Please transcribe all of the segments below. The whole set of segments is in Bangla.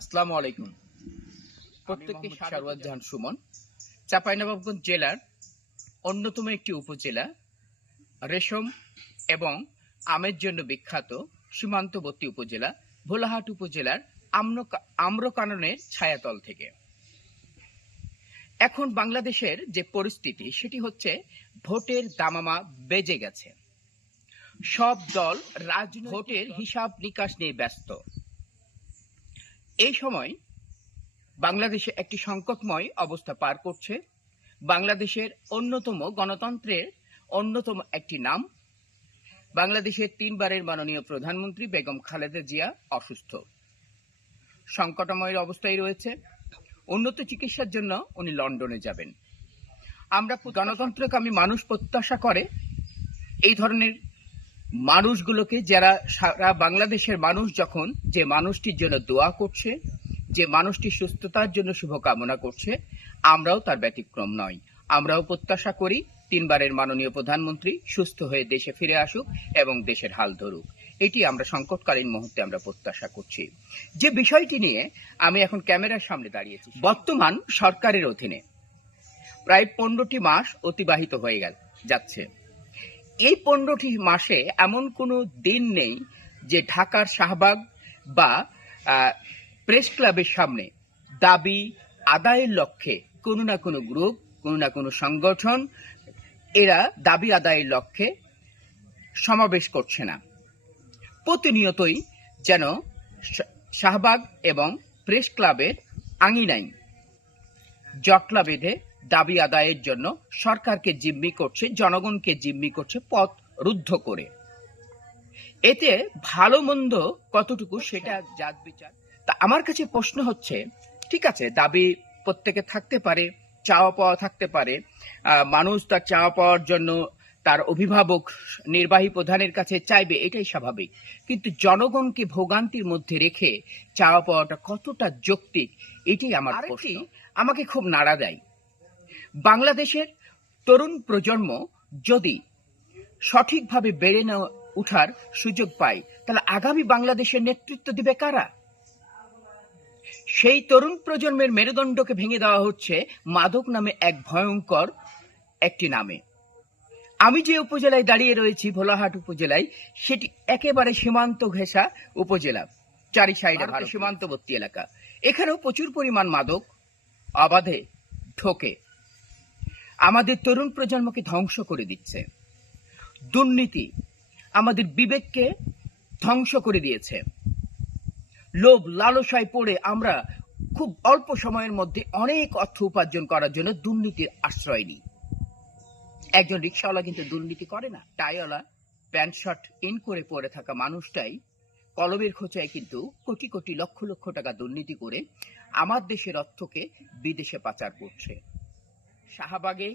আসসালামু আলাইকুম। প্রত্যেককে সারওয়ার জাহান সুমন। চাঁপাইনবাবগঞ্জ জেলার অন্যতম একটি উপজেলা, রেশম এবং আমের জন্য বিখ্যাত সীমান্তবর্তী উপজেলা ভোলাহাট উপজেলার আম্রকাননের ছায়াতল থেকে। এখন বাংলাদেশের যে পরিস্থিতি সেটি হচ্ছে ভোটের দামামা বেজে গেছে। সব দল ভোটের হিসাব নিকাশ নিয়ে ব্যস্ত। এই সময় বাংলাদেশে একটি সংকটময় অবস্থা পার করছে। বাংলাদেশের অন্যতম গণতন্ত্রের অন্যতম একটি নাম, বাংলাদেশের 3 বারের মাননীয় প্রধানমন্ত্রী বেগম খালেদা জিয়া অসুস্থ, সংকটময় অবস্থায় রয়েছে। উন্নত চিকিৎসার জন্য উনি লন্ডনে যাবেন। আমরা গণতন্ত্রকামী মানুষ প্রত্যাশা করে এই ধরনের মানুষগুলোকে, যারা সারা বাংলাদেশের মানুষ যখন যে মানুষটির জন্য দোয়া করছে, যে মানুষটির সুস্থতার জন্য শুভকামনা করছে, আমরাও তার ব্যতিক্রম নয়। আমরাও প্রত্যাশা করি 3 বারের মাননীয় প্রধানমন্ত্রী সুস্থ হয়ে দেশে ফিরে আসুক এবং দেশের হাল ধরুক। এটি আমরা সংকটকালীন মুহূর্তে আমরা প্রত্যাশা করছি। যে বিষয়টি নিয়ে আমি এখন ক্যামেরার সামনে দাঁড়িয়েছি, বর্তমান সরকারের অধীনে প্রায় 15টি মাস অতিবাহিত হয়ে যাচ্ছে। এই 15টি মাসে এমন কোনো দিন নেই যে ঢাকার শাহবাগ বা প্রেস ক্লাবের সামনে দাবি আদায়ের লক্ষ্যে কোনো না কোনো গ্রুপ, কোনো না কোনো সংগঠন এরা দাবি আদায়ের লক্ষ্যে সমাবেশ করছে না। প্রতিনিয়তই যেন শাহবাগ এবং প্রেস ক্লাবের আঙিনায় জটলা বেঁধে দাবি আদায়ের জন্য সরকারকে জিম্মি করছে, জনগণকে জিম্মি করছে পথ রুদ্ধ করে। এতে ভালো মন্দ কতটুকু সেটা জাত বিচার। তা আমার কাছে প্রশ্ন হচ্ছে, ঠিক আছে, দাবি প্রত্যেকে থাকতে পারে, চাওয়া পাওয়া থাকতে পারে, মানুষ তার চাওয়া পাওয়ার জন্য তার অভিভাবক নির্বাহী প্রধানের কাছে চাইবে, এটাই স্বাভাবিক। কিন্তু জনগণকে ভোগান্তির মধ্যে রেখে চাওয়া পাওয়াটা কতটা যৌক্তিক, এটাই আমার প্রশ্ন। আমাকে খুব নাড়া দেয়। বাংলাদেশের তরুণ প্রজন্ম যদি সঠিকভাবে বেড়ে উঠার সুযোগ পায়, তাহলে আগামী বাংলাদেশের নেতৃত্ব দিবে কারা? সেই তরুণ প্রজন্মের মেরুদণ্ডকে ভেঙে দেওয়া হচ্ছে মাদক নামে এক ভয়ঙ্কর একটি নামে। আমি যে উপজেলায় দাঁড়িয়ে রয়েছি, ভোলাহাট উপজেলায়, সেটি একেবারে সীমান্ত ঘেঁষা উপজেলা, চারি সাইডে সীমান্তবর্তী এলাকা। এখানেও প্রচুর পরিমাণ মাদক অবাধে ঢোকে, আমাদের তরুণ প্রজন্মকে ধ্বংস করে দিচ্ছে। দুর্নীতি আমাদের বিবেককে ধ্বংস করে দিয়েছে। লোভ লালসায় পড়ে আমরা খুব অল্প সময়ের মধ্যে অনেক অর্থ উপার্জন করার জন্য দুর্নীতির আশ্রয় নিই। একজন রিক্সাওয়ালা কিন্তু দুর্নীতি করে না। টাইওয়ালা প্যান্ট শার্ট ইন করে পরে থাকা মানুষটাই কলমের খোঁচায় কিন্তু কোটি কোটি লক্ষ লক্ষ টাকা দুর্নীতি করে আমার দেশের অর্থকে বিদেশে পাচার করছে। শাহবাগে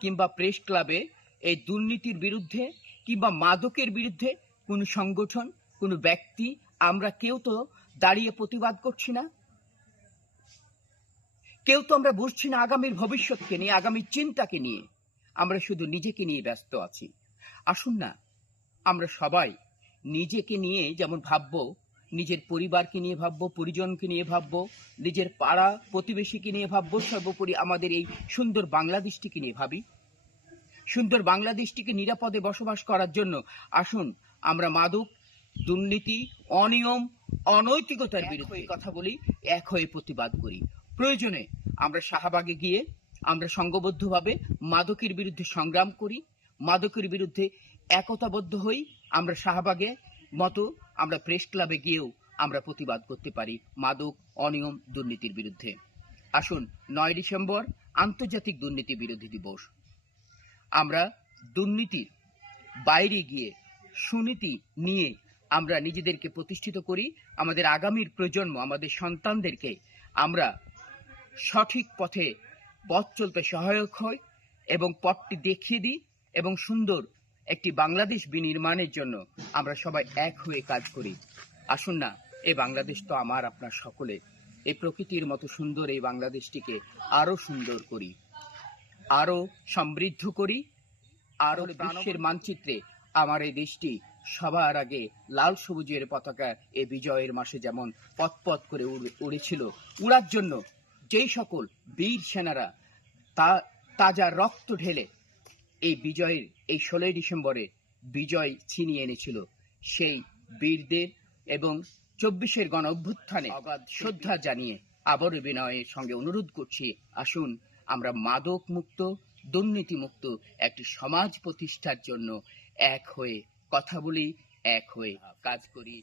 কিংবা প্রেস ক্লাবে এই দুর্নীতির বিরুদ্ধে কিংবা মাদকের বিরুদ্ধে কোনো সংগঠন, কোনো ব্যক্তি, আমরা কেউ তো দাঁড়িয়ে প্রতিবাদ করছি না। কেউ তো আমরা বুঝছি না আগামীর ভবিষ্যৎকে নিয়ে, আগামীর চিন্তাকে নিয়ে। আমরা শুধু নিজেকে নিয়ে ব্যস্ত আছি। আসুন না, আমরা সবাই নিজেকে নিয়ে যেমন ভাববো, নিজের পরিবারকে নিয়ে ভাববো, পরিজনকে নিয়ে ভাববো, নিজের পাড়া প্রতিবেশীকে নিয়ে ভাববো, সর্বোপরি আমাদের এই সুন্দর বাংলাদেশটিকে নিয়ে ভাবি। সুন্দর বাংলাদেশটিকে নিরাপদে বসবাস করার জন্য আসুন আমরা মাদক, দুর্নীতি, অনিয়ম, অনৈতিকতার বিরুদ্ধে কথা বলি, এক হয়ে প্রতিবাদ করি। প্রয়োজনে আমরা শাহবাগে গিয়ে আমরা সংঘবদ্ধভাবে মাদকের বিরুদ্ধে সংগ্রাম করি, মাদকের বিরুদ্ধে একতাবদ্ধ হই। আমরা শাহবাগে মতো আমরা প্রেস ক্লাবে গিয়েও আমরা প্রতিবাদ করতে পারি মাদক, অনিয়ম, দুর্নীতির বিরুদ্ধে। আসুন 9 ডিসেম্বর আন্তর্জাতিক দুর্নীতি বিরোধী দিবস। আমরা দুর্নীতির বাইরে গিয়ে সুনীতি নিয়ে আমরা নিজেদেরকে প্রতিষ্ঠিত করি। আমাদের আগামীর প্রজন্ম, আমাদের সন্তানদেরকে আমরা সঠিক পথে পথ চলতে সহায়ক হই এবং পথটি দেখিয়ে দিই এবং সুন্দর একটি বাংলাদেশ বিনির্মাণের জন্য আমরা সবাই এক হয়ে কাজ করি। আসুন না, এই বাংলাদেশ তো আমার আপনার সকলে, এই প্রকৃতির মতো সুন্দর এই বাংলাদেশটিকে আরো সুন্দর করি, আরো সমৃদ্ধ করি, আরো বিশ্বের মানচিত্রে আমার এই দেশটি সবার আগে লাল সবুজের পতাকা এ বিজয়ের মাসে যেমন পথ করে উড়েছিল, উড়ার জন্য যেই সকল বীর সেনারা তাজা রক্ত ঢেলে এই বিজয়ের এই 16ই ডিসেম্বরে বিজয় ছিনিয়ে এনেছিল, সেই বীরদের এবং 24-এর গণ অভ্যুত্থানে অগাধ শ্রদ্ধা জানিয়ে আবার বিনয়ের সঙ্গে অনুরোধ করছি, আসুন আমরা মাদক মুক্ত, দুর্নীতি মুক্ত একটি সমাজ প্রতিষ্ঠার জন্য এক হয়ে কথা বলি, এক হয়ে কাজ করি।